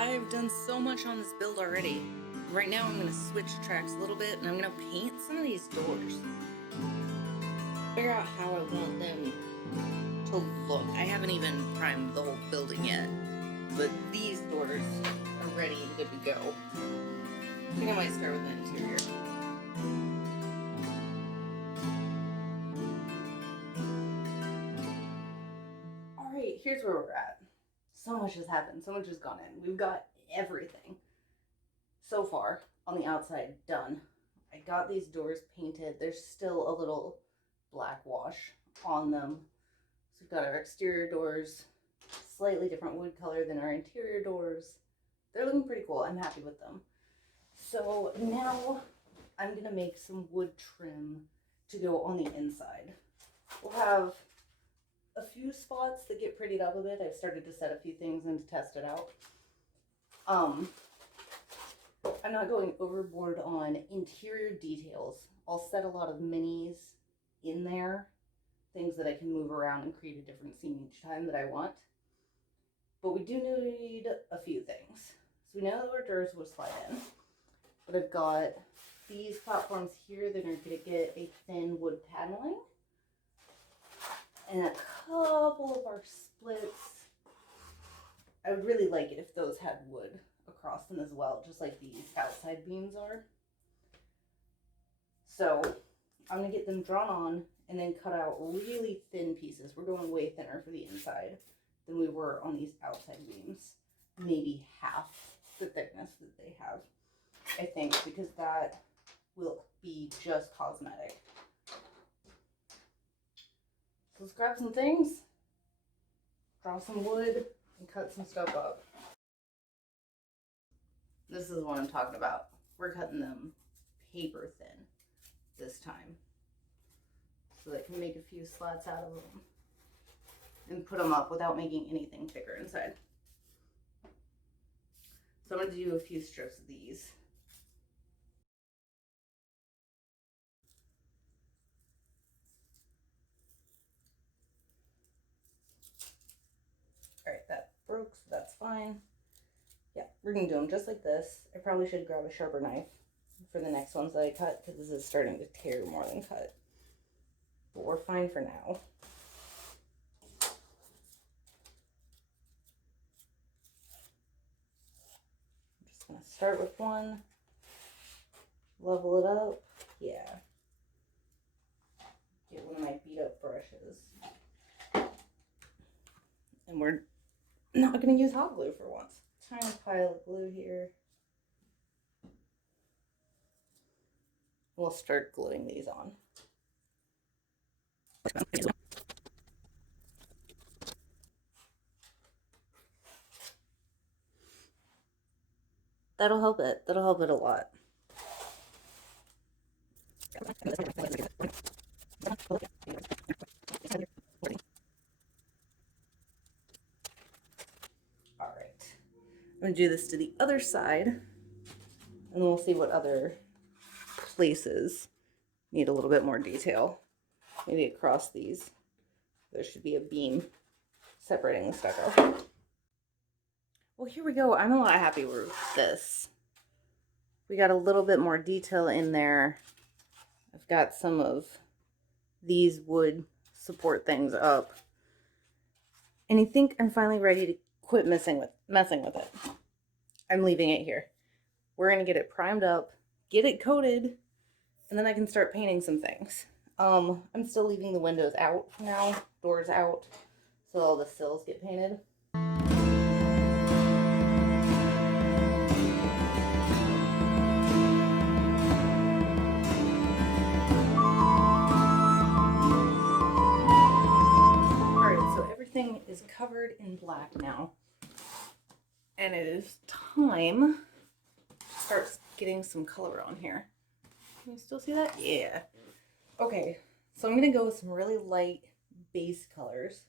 I've done so much on this build already. Right now I'm going to switch tracks a little bit and I'm going to paint some of these doors. Figure out how I want them to look. I haven't even primed the whole building yet, but these doors are ready and good to go. I think I might start with the interior. Alright, here's where we're at. So much has happened, so much has gone in. We've got everything so far on the outside done. I got these doors painted. There's still a little black wash on them. So we've got our exterior doors, slightly different wood color than our interior doors. They're looking pretty cool. I'm happy with them. So now I'm gonna make some wood trim to go on the inside. We'll have a few spots that get prettied up a bit. I've started to set a few things and to test it out. I'm not going overboard on interior details. I'll set a lot of minis in there, things that I can move around and create a different scene each time that I want. But we do need a few things. So we know that our doors will slide in, but I've got these platforms here that are going to get a thin wood paneling, and a couple of our splits. I would really like it if those had wood across them as well, just like these outside beams are. So I'm gonna get them drawn on and then cut out really thin pieces. We're going way thinner for the inside than we were on these outside beams. Maybe half the thickness that they have, I think, because that will be just cosmetic. So let's grab some things, draw some wood, and cut some stuff up. This is what I'm talking about. We're cutting them paper thin this time, so that I can make a few slats out of them and put them up without making anything thicker inside. So I'm going to do a few strips of these. Alright, that broke, so that's fine. Yeah, we're going to do them just like this. I probably should grab a sharper knife for the next ones that I cut, because this is starting to tear more than cut. But we're fine for now. I'm just going to start with one, level it up. Yeah. Get one of my beat up brushes. And we're not going to use hot glue for once. Tiny pile of glue here. We'll start gluing these on. That'll help it. That'll help it a lot. All right. I'm going to do this to the other side, and then we'll see what other places need a little bit more detail. Maybe across these, there should be a beam separating the stucco. Well, here we go. I'm a lot happier with this. We got a little bit more detail in there. I've got some of these wood support things up. And I think I'm finally ready to quit messing with it. I'm leaving it here. We're going to get it primed up, get it coated, and then I can start painting some things. I'm still leaving the windows out for now, doors out, so all the sills get painted. Alright, so everything is covered in black now. And it is time to start getting some color on here. Can you still see that? Yeah. Okay, so I'm going to go with some really light base colors.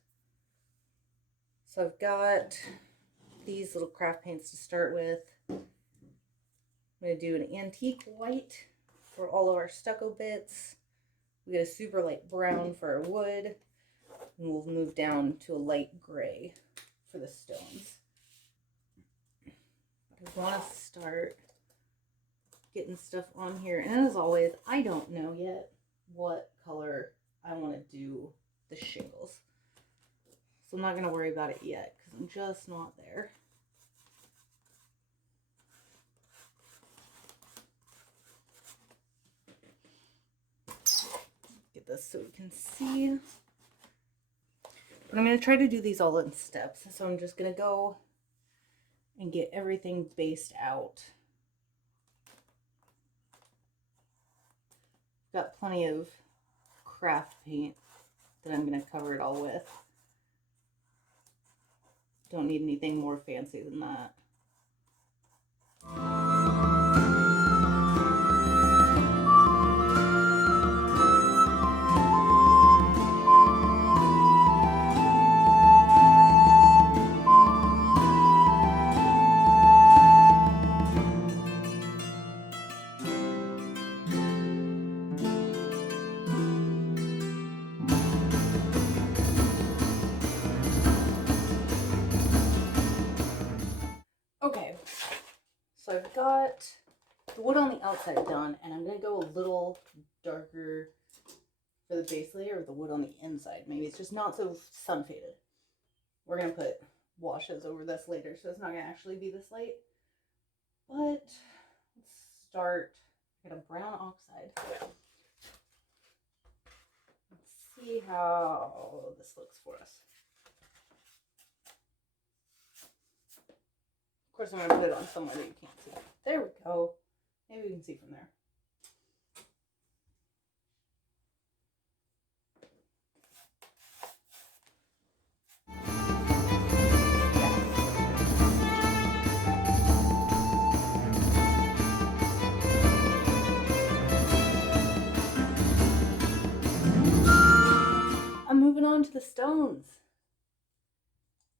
So I've got these little craft paints to start with. I'm going to do an antique white for all of our stucco bits. We get a super light brown for our wood. And we'll move down to a light gray for the stones. want to start getting stuff on here. And as always, I don't know yet what color I want to do the shingles. So I'm not going to worry about it yet because I'm just not there. Get this so we can see. But I'm going to try to do these all in steps. So I'm just going to go and get everything based out. Got plenty of craft paint that I'm going to cover it all with. Don't need anything more fancy than that. Okay, so I've got the wood on the outside done, and I'm going to go a little darker for the base layer of the wood on the inside. Maybe it's just not so sun faded. We're going to put washes over this later, so it's not going to actually be this light. But let's start. I got a brown oxide. Let's see how this looks for us. Of course, I'm going to put it on somewhere that you can't see. There we go. Maybe we can see from there. I'm moving on to the stones.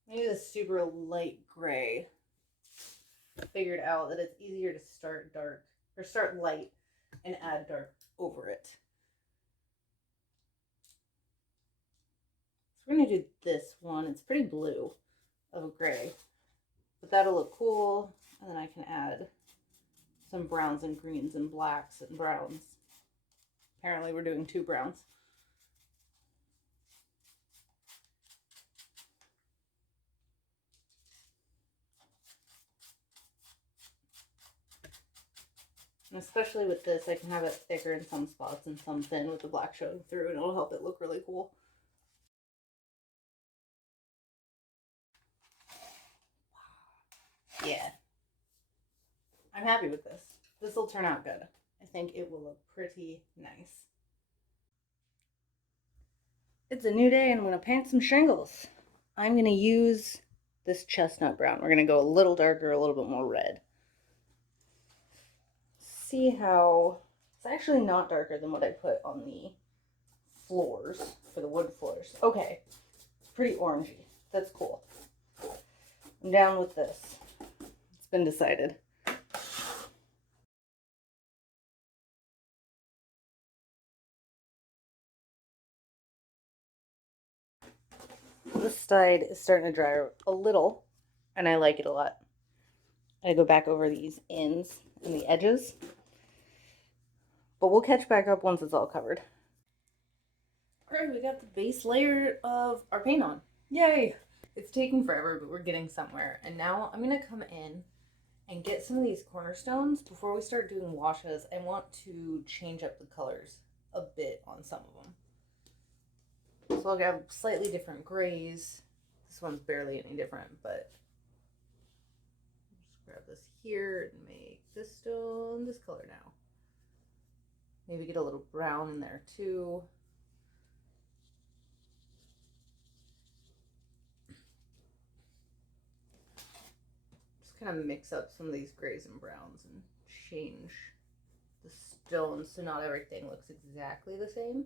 Maybe this super light gray. I figured out that it's easier to start dark or start light and add dark over it. So we're going to do this one. It's pretty blue of a gray, but that'll look cool. And then I can add some browns and greens and blacks and browns. Apparently we're doing 2 browns. And especially with this, I can have it thicker in some spots and some thin with the black showing through, and it'll help it look really cool. Yeah. I'm happy with this. This will turn out good. I think it will look pretty nice. It's a new day and I'm going to paint some shingles. I'm going to use this chestnut brown. We're going to go a little darker, a little bit more red. See how it's actually not darker than what I put on the floors for the wood floors. Okay, it's pretty orangey. That's cool. I'm down with this. It's been decided. This side is starting to dry a little, and I like it a lot. I go back over these ends and the edges, but we'll catch back up once it's all covered. Alright, we got the base layer of our paint on. Yay! It's taking forever, but we're getting somewhere. And now I'm going to come in and get some of these cornerstones. Before we start doing washes, I want to change up the colors a bit on some of them. So I'll have slightly different grays. This one's barely any different, but just grab this here and make this stone this color now. Maybe get a little brown in there too. Just kind of mix up some of these grays and browns and change the stones so not everything looks exactly the same.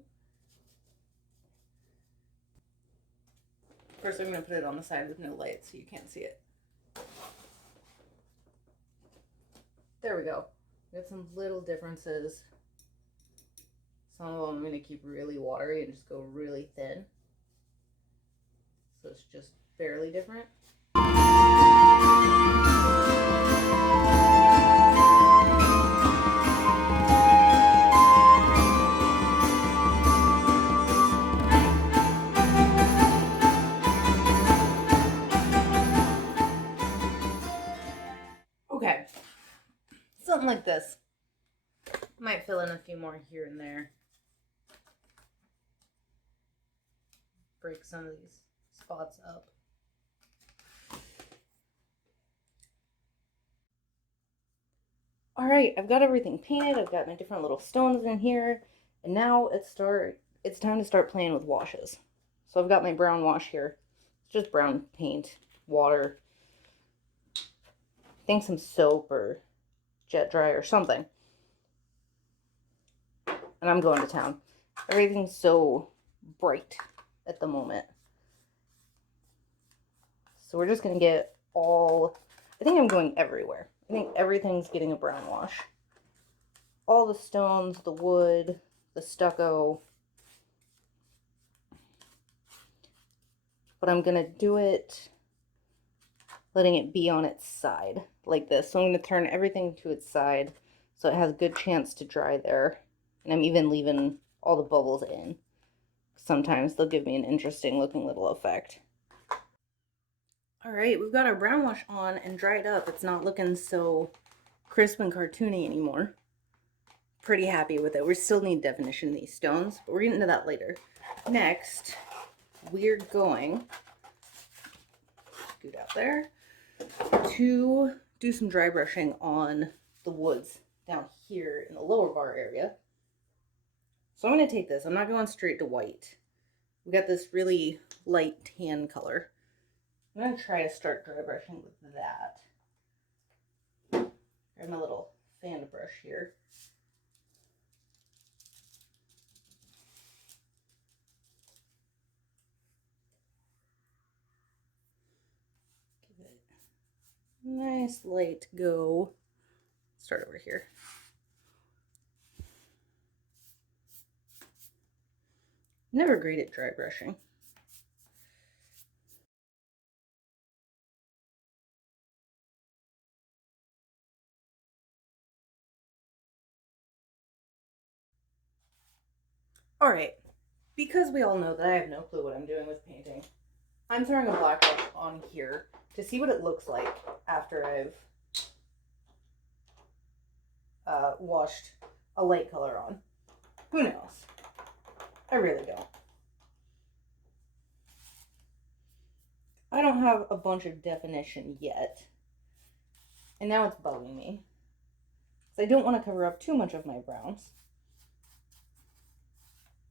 First, I'm going to put it on the side with no light so you can't see it. There we go. Got some little differences. Some of them I'm going to keep really watery and just go really thin. So it's just barely different. Something like this. Might fill in a few more here and there. Break some of these spots up. All right, I've got everything painted. I've got my different little stones in here. And now it's time to start playing with washes. So I've got my brown wash here. It's just brown paint, water. I think some soap or jet dry or something. And I'm going to town. Everything's so bright at the moment. So we're just going to get I think I'm going everywhere. I think everything's getting a brown wash. All the stones, the wood, the stucco. But I'm going to do it letting it be on its side like this. So I'm going to turn everything to its side so it has a good chance to dry there. And I'm even leaving all the bubbles in. Sometimes they'll give me an interesting looking little effect. All right, we've got our brown wash on and dried up. It's not looking so crisp and cartoony anymore. Pretty happy with it. We still need definition in these stones, but we're getting into that later. Next, we're going, scoot out there, to do some dry brushing on the woods down here in the lower bar area. So I'm going to take this. I'm not going straight to white. We got this really light tan color. I'm going to try to start dry brushing with that. Grab my little fan brush here. Give it a nice light go. Start over here. Never great at dry brushing. All right, because we all know that I have no clue what I'm doing with painting, I'm throwing a black wash on here to see what it looks like after I've washed a light color on. Who knows? I really don't. I don't have a bunch of definition yet, and now it's bugging me. So I don't want to cover up too much of my browns,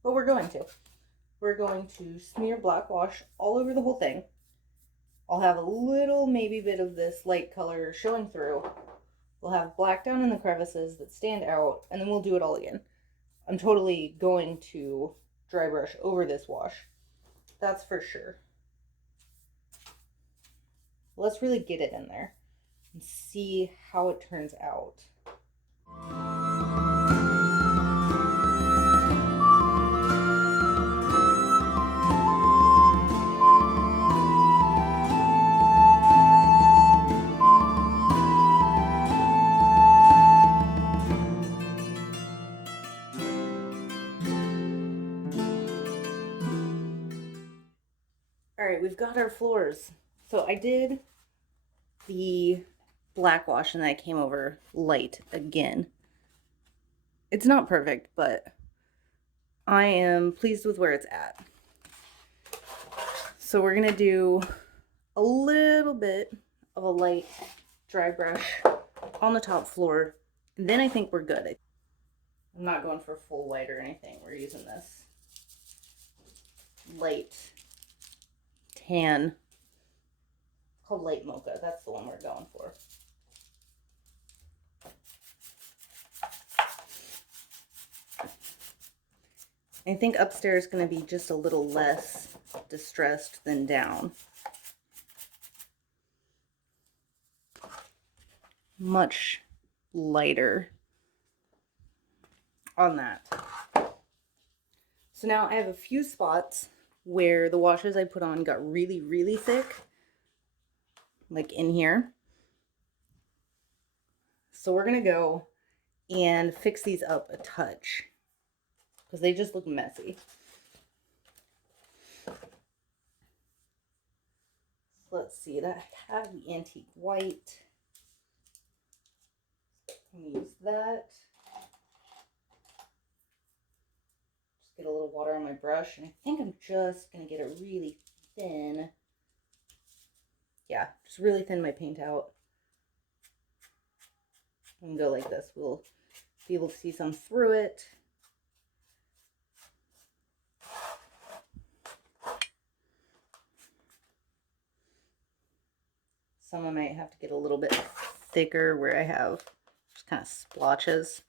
but we're going to. We're going to smear black wash all over the whole thing. I'll have a little maybe bit of this light color showing through. We'll have black down in the crevices that stand out, and then we'll do it all again. I'm totally going to dry brush over this wash. That's for sure. Let's really get it in there and see how it turns out. All right, we've got our floors. So I did the black wash and then I came over light again. It's not perfect, but I am pleased with where it's at. So we're gonna do a little bit of a light dry brush on the top floor. And then I think we're good. I'm not going for full white or anything. We're using this light tan called light mocha. That's the one we're going for. I think upstairs is going to be just a little less distressed than down. Much lighter on that. So now I have a few spots where the washes I put on got really, really thick, like in here. So we're going to go and fix these up a touch because they just look messy. So let's see, that I have the antique white. I'm gonna use that. Just get a little water on my brush, and I think I'm just gonna get it really thin. Yeah, just really thin my paint out. And go like this. We'll be able to see some through it. Some I might have to get a little bit thicker where I have just kind of splotches.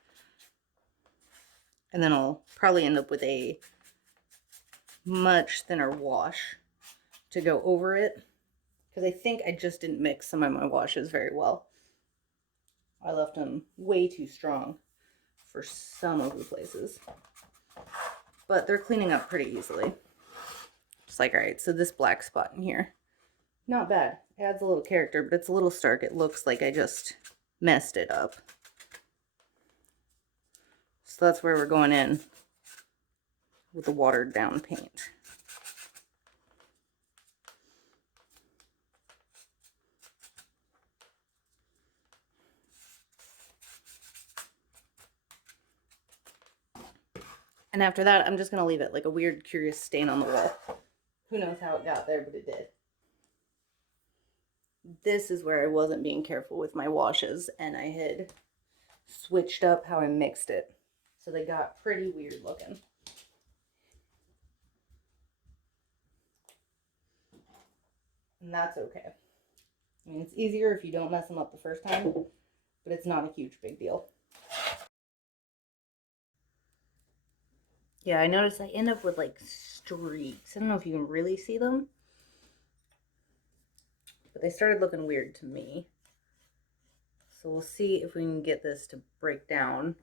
And then I'll probably end up with a much thinner wash to go over it. Because I think I just didn't mix some of my washes very well. I left them way too strong for some of the places. But they're cleaning up pretty easily. Just like, all right, so this black spot in here. Not bad. It adds a little character, but it's a little stark. It looks like I just messed it up. So that's where we're going in with the watered down paint. And after that, I'm just going to leave it like a weird, curious stain on the wall. Who knows how it got there, but it did. This is where I wasn't being careful with my washes, and I had switched up how I mixed it. So they got pretty weird looking. And that's okay. I mean, it's easier if you don't mess them up the first time, but it's not a huge big deal. Yeah, I noticed I end up with like streaks. I don't know if you can really see them, but they started looking weird to me. So we'll see if we can get this to break down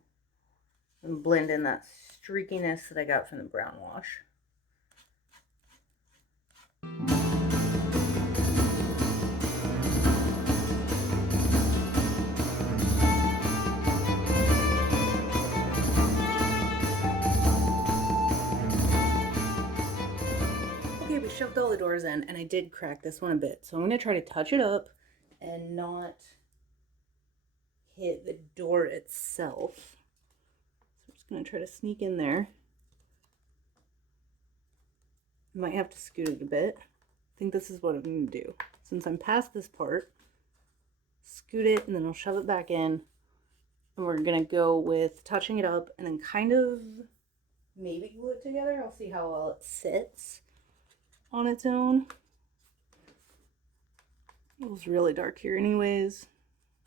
and blend in that streakiness that I got from the brown wash. Okay, we shoved all the doors in, and I did crack this one a bit. So I'm going to try to touch it up and not hit the door itself. So I'm just going to try to sneak in there. Might have to scoot it a bit. I think this is what I'm going to do. Since I'm past this part, scoot it, and then I'll shove it back in. And we're going to go with touching it up and then kind of maybe glue it together. I'll see how well it sits on its own. It was really dark here anyways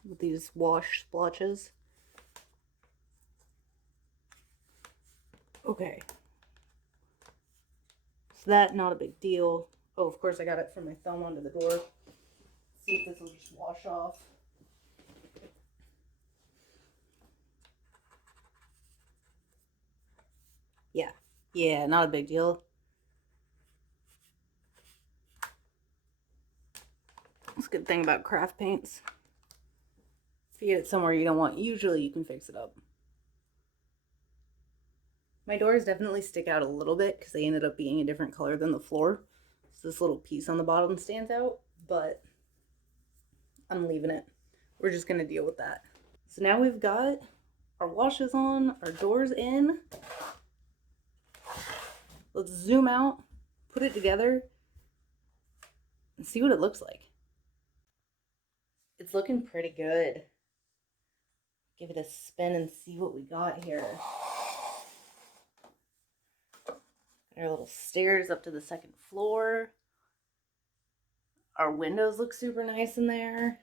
with these wash splotches. Okay. So that, not a big deal. Oh, of course I got it from my thumb onto the door. See if this will just wash off. Yeah, not a big deal. That's a good thing about craft paints. If you get it somewhere you don't want, usually you can fix it up. My doors definitely stick out a little bit because they ended up being a different color than the floor. So this little piece on the bottom stands out, but I'm leaving it. We're just going to deal with that. So now we've got our washes on, our doors in. Let's zoom out, put it together, and see what it looks like. It's looking pretty good. Give it a spin and see what we got here. Our little stairs up to the second floor. Our windows look super nice in there.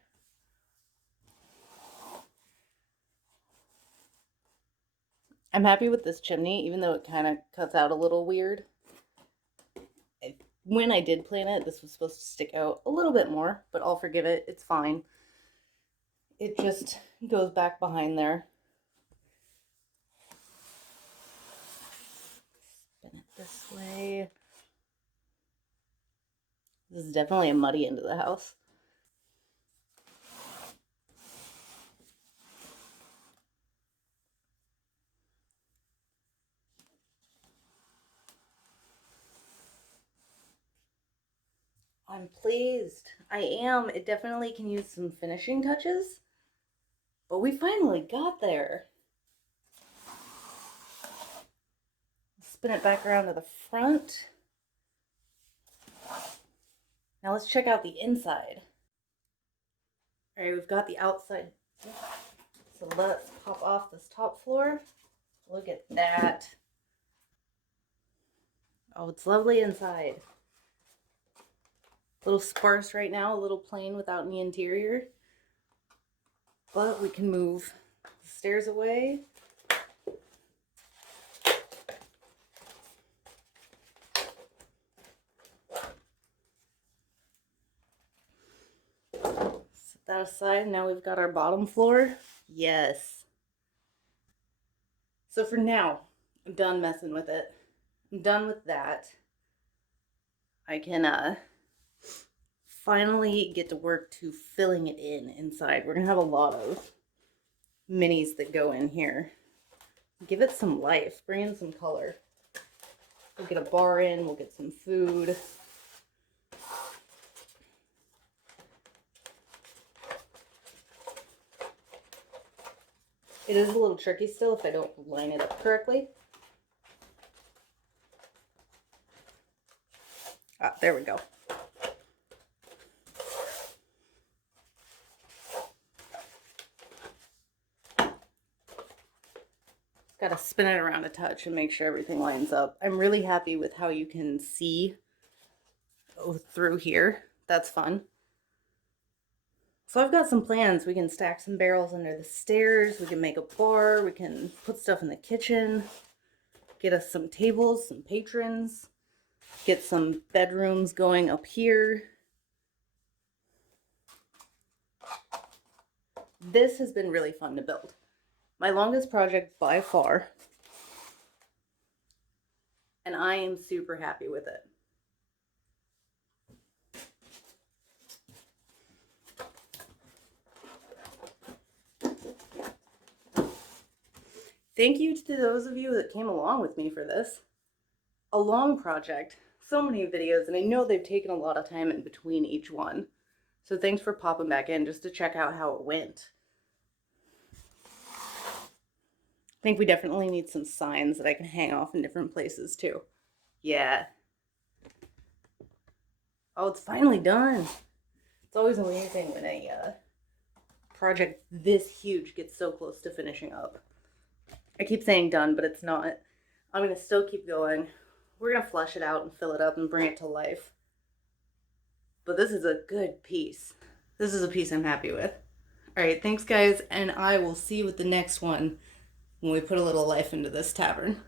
I'm happy with this chimney, even though it kind of cuts out a little weird. When I did plan it, this was supposed to stick out a little bit more, but I'll forgive it. It's fine. It just goes back behind there. Spin it this way. This is definitely a muddy end of the house. I'm pleased. I am. It definitely can use some finishing touches. But we finally got there. Spin it back around to the front. Now let's check out the inside. All right, we've got the outside. So let's pop off this top floor. Look at that. Oh, it's lovely inside. A little sparse right now, a little plain without any interior. But we can move the stairs away. Set that aside. Now we've got our bottom floor. Yes. So for now, I'm done messing with it. I'm done with that. I can finally get to work to filling it in inside. We're gonna have a lot of minis that go in here. Give it some life, bring in some color. We'll get a bar in, we'll get some food. It is a little tricky still if I don't line it up correctly. Ah, there we go. Got to spin it around a touch and make sure everything lines up. I'm really happy with how you can see through here. That's fun. So I've got some plans. We can stack some barrels under the stairs. We can make a bar. We can put stuff in the kitchen. Get us some tables, some patrons. Get some bedrooms going up here. This has been really fun to build. My longest project by far. And I am super happy with it. Thank you to those of you that came along with me for this. A long project, so many videos, and I know they've taken a lot of time in between each one. So thanks for popping back in just to check out how it went. I think we definitely need some signs that I can hang off in different places too. Yeah. Oh, it's finally done. It's always amazing when a project this huge gets so close to finishing up. I keep saying done, but it's not. I'm going to still keep going. We're going to flush it out and fill it up and bring it to life. But this is a good piece. This is a piece I'm happy with. All right, thanks guys, and I will see you with the next one when we put a little life into this tavern.